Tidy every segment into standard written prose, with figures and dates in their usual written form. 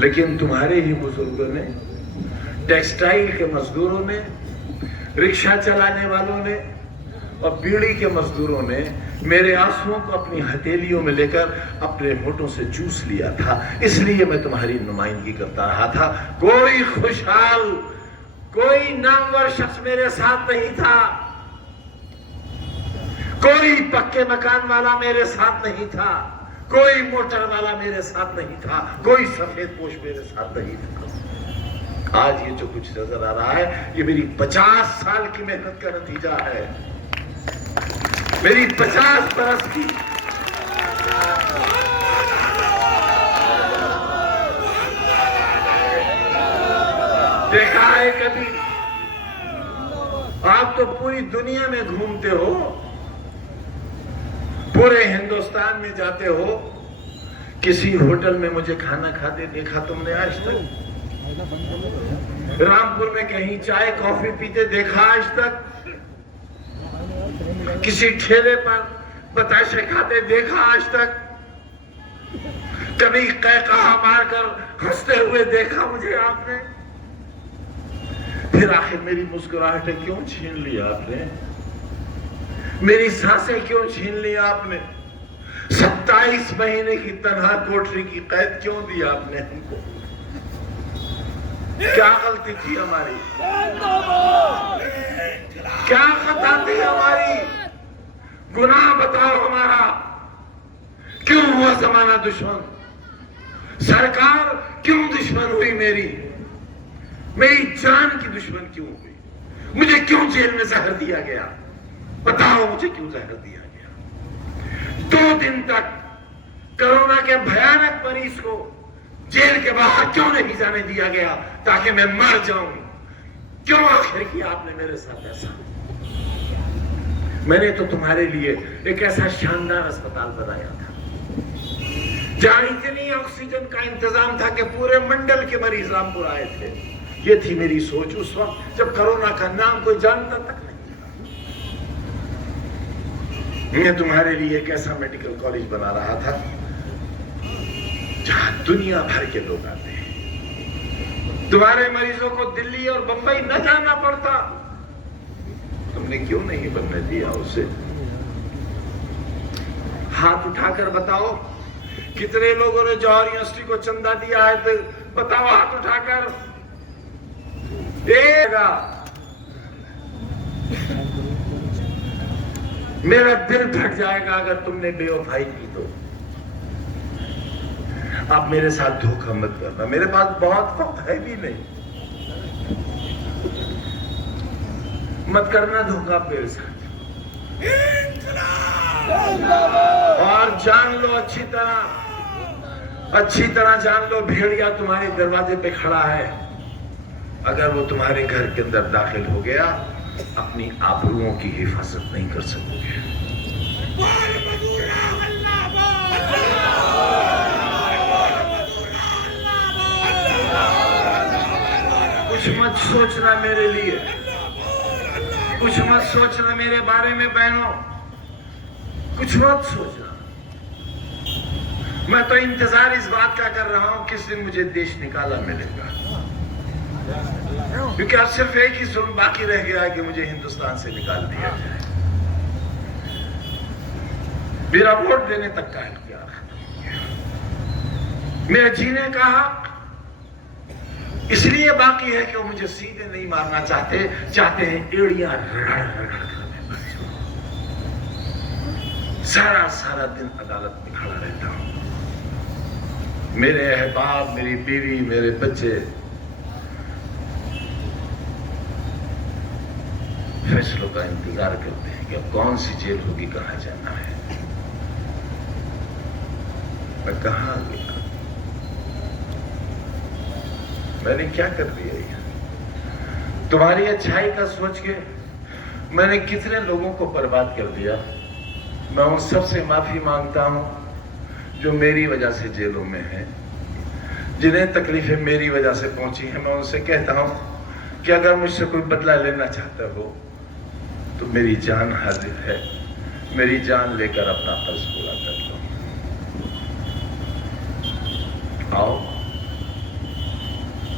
لیکن تمہارے ہی بزرگوں نے، ٹیکسٹائل کے مزدوروں نے، رکشہ چلانے والوں نے اور بیڑی کے مزدوروں نے میرے آنسوؤں کو اپنی ہتھیلیوں میں لے کر اپنے ہونٹوں سے چوس لیا تھا. اس لیے میں تمہاری نمائندگی کرتا رہا تھا. کوئی خوشحال، کوئی نامور شخص میرے ساتھ نہیں تھا، کوئی پکے مکان والا میرے ساتھ نہیں تھا، کوئی موٹر والا میرے ساتھ نہیں تھا، کوئی سفید پوش میرے ساتھ نہیں تھا. آج یہ جو کچھ نظر آ رہا ہے یہ میری 50 سال کی محنت کا نتیجہ ہے، میری 50 برس کی. دیکھا ہے کبھی؟ آپ تو پوری دنیا میں گھومتے ہو، پورے ہندوستان میں جاتے ہو، کسی ہوٹل میں مجھے کھانا کھاتے دیکھا تم نے آج تک؟ رامپور میں کہیں چائے کافی پیتے دیکھا آج تک؟ کسی ٹھیلے پر بتاشے کھاتے دیکھا آج تک؟ کبھی قہقہا مار کر ہنستے ہوئے دیکھا مجھے آپ نے؟ پھر آخر میری مسکراہٹیں کیوں چھین لی آپ نے؟ میری سانسیں کیوں چھین لی آپ نے؟ 27 مہینے کی تنہا کوٹری کی قید کیوں دی آپ نے ہم کو؟ کیا غلطی تھی ہماری؟ کیا خطا تھی ہماری؟ گناہ بتاؤ ہمارا. کیوں ہوا زمانہ دشمن؟ سرکار کیوں دشمن ہوئی میری؟ میری جان کی دشمن کیوں ہوئی؟ مجھے کیوں جیل میں زہر دیا گیا؟ بتاؤ مجھے کیوں زہر دیا گیا؟ 2 دن تک کرونا کے بھیانک مریض کو جیل کے باہر کیوں نہیں جانے دیا گیا تاکہ میں مر جاؤں؟ کیوں آخر کیا آپ نے میرے ساتھ ایسا؟ میں نے تو تمہارے لیے ایک ایسا شاندار اسپتال بنایا تھا جہاں اتنی آکسیجن کا انتظام تھا کہ پورے منڈل کے مریض رامپور آئے تھے. یہ تھی میری سوچ اس وقت جب کرونا کا نام کوئی جانتا تک نہیں تھا. میں تمہارے لیے ایک ایسا میڈیکل کالج بنا رہا تھا جہاں دنیا بھر کے لوگ آتے ہیں. تمہارے مریضوں کو دلی اور بمبئی نہ جانا پڑتا. تم نے کیوں نہیں بننے دیا اسے؟ ہاتھ اٹھا کر بتاؤ کتنے لوگوں نے جوہر یونیورسٹی کو چندہ دیا ہے؟ بتاؤ ہاتھ اٹھا کر. میرا دل پھٹ جائے گا اگر تم نے بے وفائی کی تو. اب میرے ساتھ دھوکہ مت کرنا، میرے پاس بہت وقت ہے بھی نہیں. مت کرنا دھوکہ میرے ساتھ. اور جان لو اچھی طرح جان لو، بھیڑیا تمہارے دروازے پہ کھڑا ہے. اگر وہ تمہارے گھر کے اندر داخل ہو گیا اپنی آبروؤں کی حفاظت نہیں کر سکو گے. کچھ مت سوچنا میرے لیے، کچھ مت سوچنا میرے بارے میں بہنوں، کچھ مت سوچنا. میں تو انتظار اس بات کا کر رہا ہوں کس دن مجھے دیش نکالا ملے گا، کیونکہ اب صرف ایک ہی ظلم باقی رہ گیا ہے کہ مجھے ہندوستان سے نکال دیا جائے. میرا ووٹ دینے تک کا اختیار ختم ہو گیا. میرے جینے کا حق اس لیے باقی ہے کہ وہ مجھے سیدھے نہیں مارنا چاہتے ہیں ایڑیاں رڑ رڑ کر میں مر جاؤں. سارا دن عدالت میں کھڑا رہتا ہوں. میرے احباب، میری بیوی، میرے بچے فیصلوں کا انتظار کرتے ہیں کہ اب کون سی جیل ہوگی، کہاں جانا ہے. میں کہاں گیا؟ میں نے کیا کر دیا یہ؟ تمہاری اچھائی کا سوچ کے میں نے کتنے لوگوں کو برباد کر دیا. میں ان سب سے معافی مانگتا ہوں جو میری وجہ سے جیلوں میں ہیں، جنہیں تکلیفیں میری وجہ سے پہنچی ہیں. میں ان سے کہتا ہوں کہ اگر مجھ سے کوئی بدلہ لینا چاہتا ہو تو میری جان حاضر ہے، میری جان لے کر اپنا فرض پورا کر لو. آؤ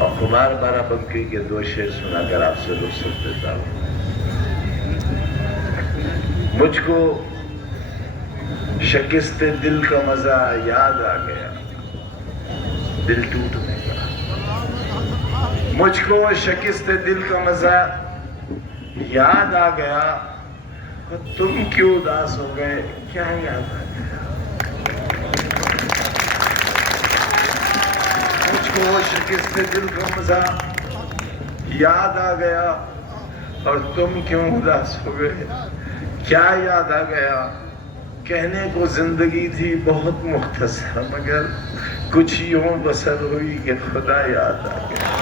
اور خمار بارہ بنکی کے دو شعر سنا کر آپ سے رخصت دیتا ہوں. مجھ کو شکست دل کا مزہ یاد آ گیا، دل ٹوٹنے کا. مجھ کو شکست دل کا مزہ یاد آ گیا، تم کیوں اداس ہو گئے، کیا یاد آ گیا. مجھ کو شکست دل کا مزہ یاد آ گیا اور تم کیوں اداس ہو گئے، کیا یاد آ گیا. کہنے کو زندگی تھی بہت مختصر، مگر کچھ یوں بسر ہوئی کہ خدا یاد آ گیا.